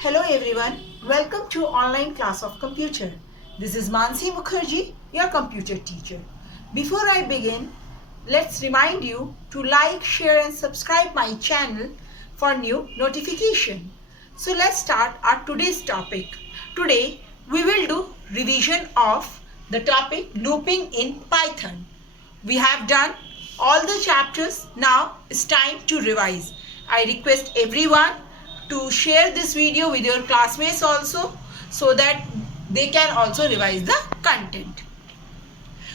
Hello everyone, welcome to online class of computer. This is Mansi Mukherjee, your computer teacher. Before I begin, let's remind you to like, share and subscribe my channel for new notification. So let's start our today's topic. Today we will do revision of the topic looping in Python. We have done all the chapters. Now it's time to revise. I request everyone to share this video with your classmates also so that they can also revise the content.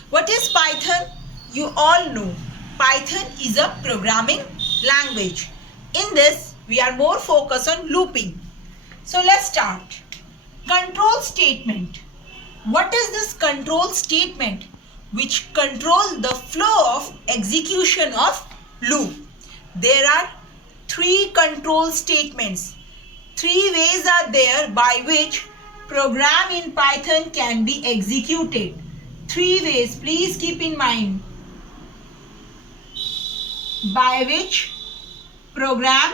What is Python? You all know Python is a programming language. In this we are more focused on looping. So let's start. Control statement. What is this control statement? Which control the flow of execution of loop. There are three control statements. Three ways are there by which program in Python can be executed. Three ways, please keep in mind, by which program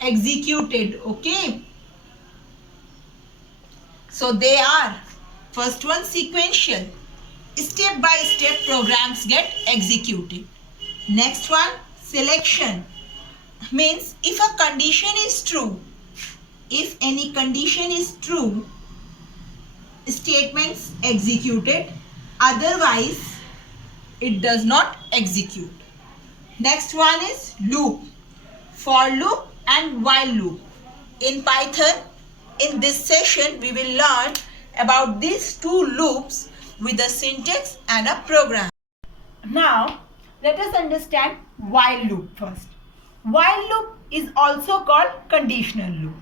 executed. Okay. So they are, first one sequential. Step by step programs get executed. Next one selection. Means if a condition is true, if any condition is true, statements executed, otherwise it does not execute. Next one is loop, for loop and while loop. In Python, in this session we will learn about these two loops with a syntax and a program. Now let us understand while loop first. While loop is also called conditional loop.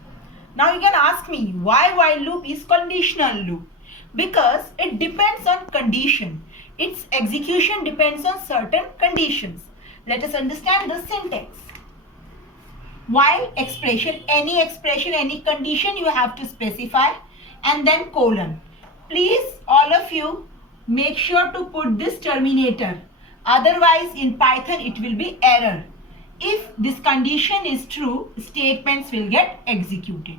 Now you can ask me why while loop is conditional loop? Because it depends on condition. Its execution depends on certain conditions. Let us understand the syntax. While expression, any condition you have to specify and then colon. Please all of you make sure to put this terminator. Otherwise in Python it will be error. If this condition is true, statements will get executed.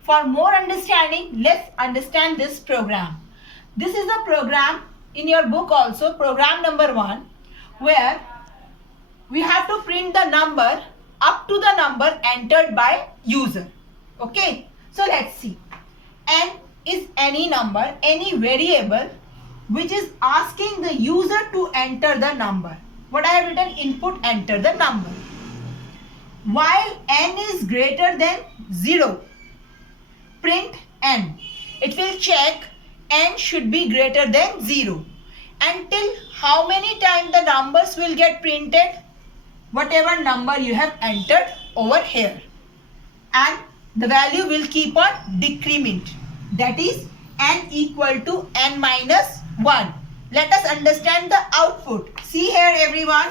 For more understanding, let's understand this program. This is a program in your book also, program number 1, where we have to print the number up to the number entered by user. Okay, so let's see. N is any number, any variable which is asking the user to enter the number. What I have written, input enter the number. While n is greater than 0, print n. It will check n should be greater than 0. Until how many times the numbers will get printed? Whatever number you have entered over here. And the value will keep on decrement. That is n equal to n minus 1. Let us understand the output. See here everyone.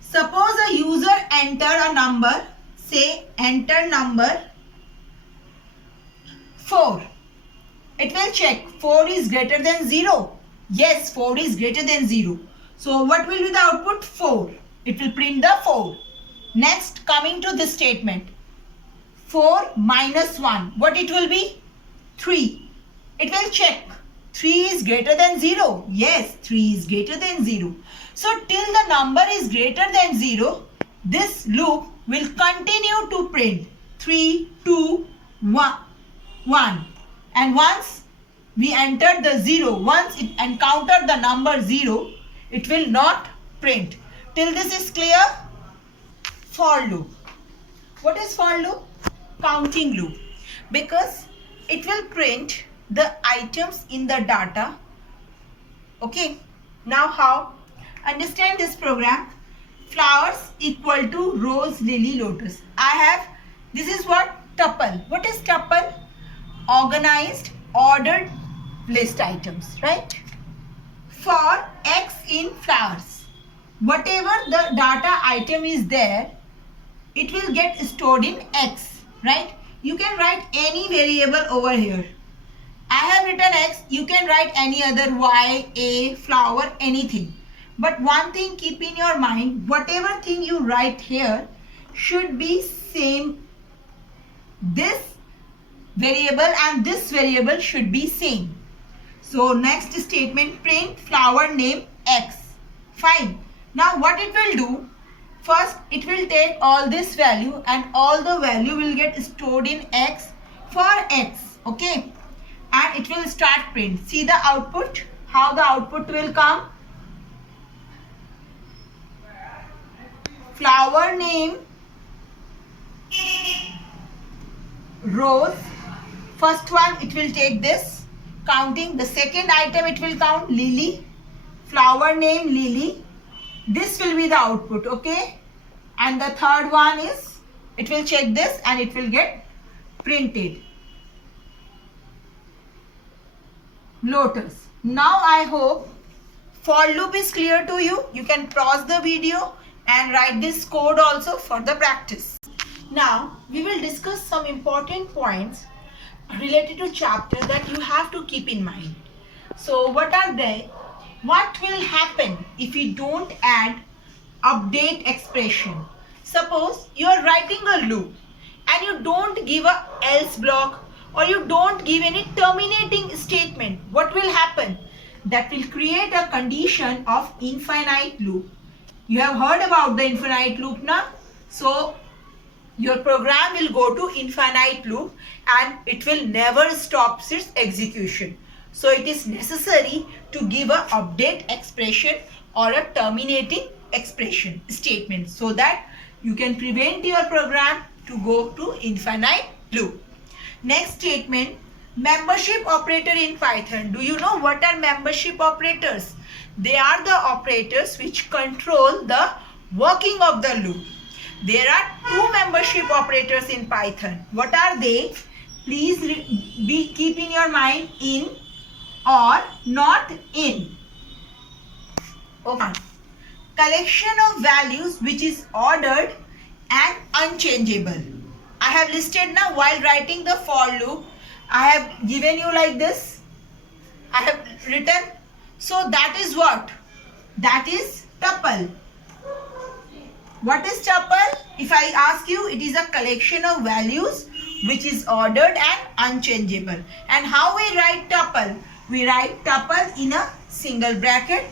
Suppose a user enter a number, say enter number 4. It will check 4 is greater than 0. Yes, 4 is greater than 0. So what will be the output? 4. It will print the 4. Next, coming to this statement. 4 minus 1. What it will be? 3. It will check. 3 is greater than 0. Yes, 3 is greater than 0. So till the number is greater than 0, this loop will continue to print 3, 2, 1. And once we enter the 0, once it encountered the number 0, it will not print. Till this is clear? For loop. What is for loop? Counting loop. Because it will print the items in the data. Okay. Now how? Understand this program. Flowers equal to rose, lily, lotus. I have, this is what? Tuple. What is tuple? Organized, ordered list items, right? For X in flowers. Whatever the data item is there, it will get stored in X, right? You can write any variable over here. I have written X, you can write any other Y, A, flower, anything. But one thing keep in your mind, whatever thing you write here should be same this variable and this variable should be same. So next statement, print flower name X. Fine. Now what it will do? First it will take all this value and all the value will get stored in X for X. Okay. And it will start print. See the output. How the output will come? Flower name Rose. First one it will take this, counting. The second item it will count Lily. Flower name Lily. This will be the output, okay? And the third one is, it will check this and it will get printed. Lotus. Now I hope for loop is clear to you. You can pause the video and write this code also for the practice. Now we will discuss some important points related to chapter that you have to keep in mind. So what are they? What will happen if we don't add update expression? Suppose you are writing a loop and you don't give a else block or you don't give any terminating statement. What will happen? That will create a condition of infinite loop. You have heard about the infinite loop now? So your program will go to infinite loop and it will never stop its execution. So it is necessary to give a update expression or a terminating expression statement so that you can prevent your program to go to infinite loop. Next statement, membership operator in Python. Do you know what are membership operators? They are the operators which control the working of the loop. There are two membership operators in Python. What are they? Please keep in your mind in or not in. Okay. Collection of values which is ordered and unchangeable. I have listed now while writing the for loop. I have given you like this. I have written. So that is what? That is tuple. What is tuple? If I ask you, it is a collection of values which is ordered and unchangeable. And how we write tuple? We write tuple in a single bracket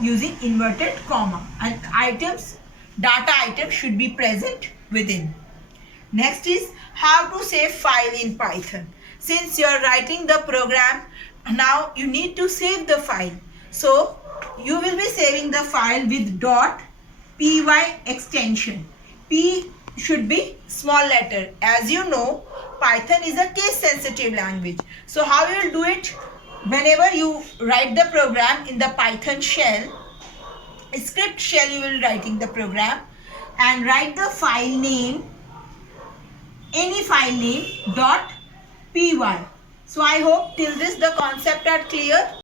using inverted comma. And items, data items should be present within. Next is how to save file in Python. Since you are writing the program, now you need to save the file. So you will be saving the file with .py extension. P should be small letter. As you know, Python is a case sensitive language. So how you will do it? Whenever you write the program in the Python shell, script shell you will writing the program and write the file name, any file name .py. So I hope till this the concept are clear.